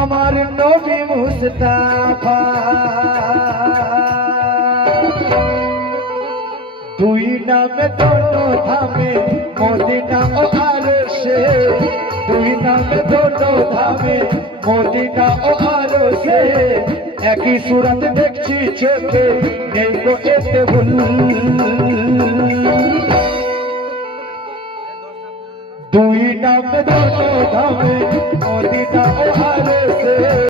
আমার নবী মুস্তাফা। দুই নামে দোনো ধামে, মদিনা ও আরশে। দুই নামে দোনো ধামে, মদিনা ও আরশে। একই সুরত দেখছি চোখে নেই তো এতে ভুল। দুই নামে দোনো ধামে মদিনা ও আরশে